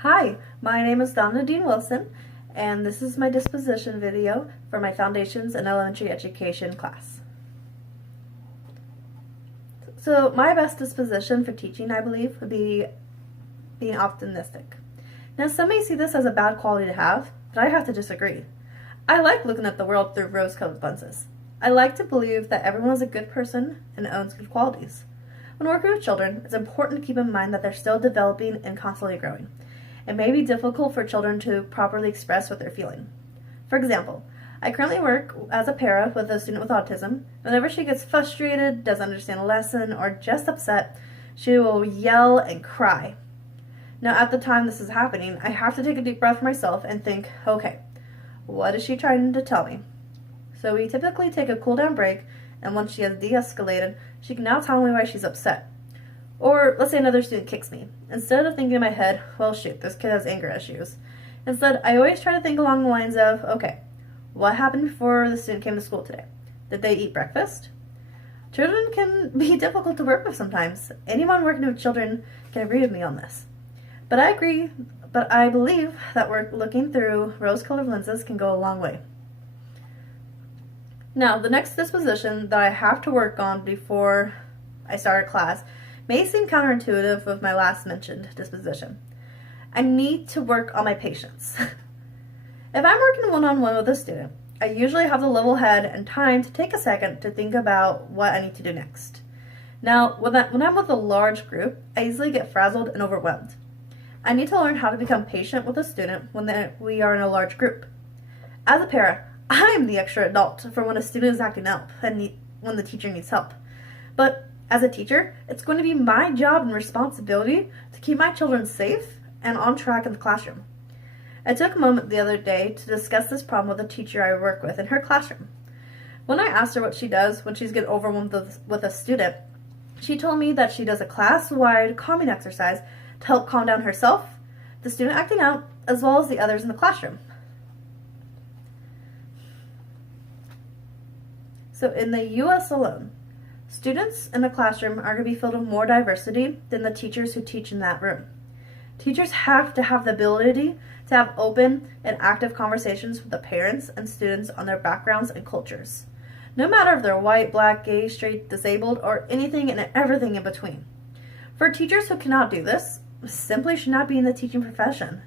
Hi, my name is Donna Dean Wilson, and this is my disposition video for my Foundations in Elementary Education class. So my best disposition for teaching, I believe, would be being optimistic. Now, some may see this as a bad quality to have, but I have to disagree. I like looking at the world through rose-colored lenses. I like to believe that everyone is a good person and owns good qualities. When working with children, it's important to keep in mind that they're still developing and constantly growing. It may be difficult for children to properly express what they're feeling. For example, I currently work as a para with a student with autism. Whenever she gets frustrated, doesn't understand a lesson, or just upset, she will yell and cry. Now, at the time this is happening, I have to take a deep breath for myself and think, okay, what is she trying to tell me? So we typically take a cool down break, and once she has de-escalated, she can now tell me why she's upset. Or let's say another student kicks me. Instead of thinking in my head, well shoot, this kid has anger issues. Instead, I always try to think along the lines of, okay, what happened before the student came to school today? Did they eat breakfast? Children can be difficult to work with sometimes. Anyone working with children can agree with me on this. But I believe that looking through rose-colored lenses can go a long way. Now, the next disposition that I have to work on before I start a class may seem counterintuitive with my last mentioned disposition. I need to work on my patience. If I'm working one-on-one with a student, I usually have the level head and time to take a second to think about what I need to do next. Now, when I'm with a large group, I easily get frazzled and overwhelmed. I need to learn how to become patient with a student when we are in a large group. As a para, I'm the extra adult for when a student is acting up and when the teacher needs help. But as a teacher, it's going to be my job and responsibility to keep my children safe and on track in the classroom. I took a moment the other day to discuss this problem with a teacher I work with in her classroom. When I asked her what she does when she's getting overwhelmed with a student, she told me that she does a class-wide calming exercise to help calm down herself, the student acting out, as well as the others in the classroom. So in the U.S. alone, students in the classroom are going to be filled with more diversity than the teachers who teach in that room. Teachers have to have the ability to have open and active conversations with the parents and students on their backgrounds and cultures, no matter if they're white, black, gay, straight, disabled, or anything and everything in between. For teachers who cannot do this, simply should not be in the teaching profession.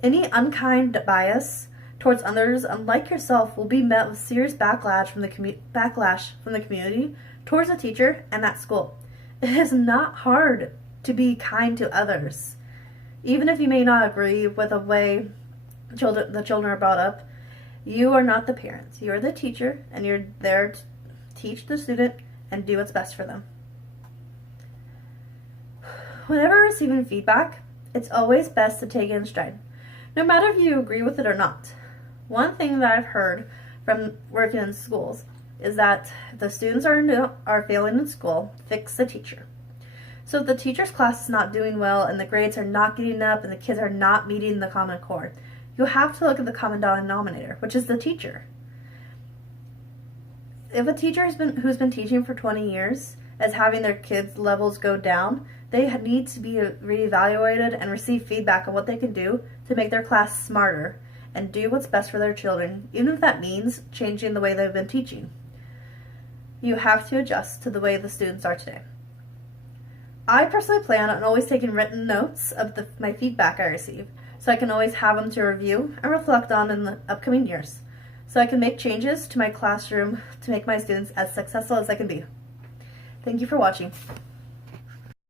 Any unkind bias towards others, unlike yourself, will be met with serious backlash from the community towards the teacher and that school. It is not hard to be kind to others. Even if you may not agree with the way the children are brought up, you are not the parents. You are the teacher, and you're there to teach the student and do what's best for them. Whenever receiving feedback, it's always best to take it in stride, no matter if you agree with it or not. One thing that I've heard from working in schools is that if the students are failing in school, fix the teacher. So if the teacher's class is not doing well and the grades are not getting up and the kids are not meeting the common core, you have to look at the common denominator, which is the teacher. If a teacher who's been teaching for 20 years is having their kids' levels go down, they need to be reevaluated and receive feedback on what they can do to make their class smarter and do what's best for their children, even if that means changing the way they've been teaching. You have to adjust to the way the students are today. I personally plan on always taking written notes of my feedback I receive, so I can always have them to review and reflect on in the upcoming years, so I can make changes to my classroom to make my students as successful as they can be. Thank you for watching.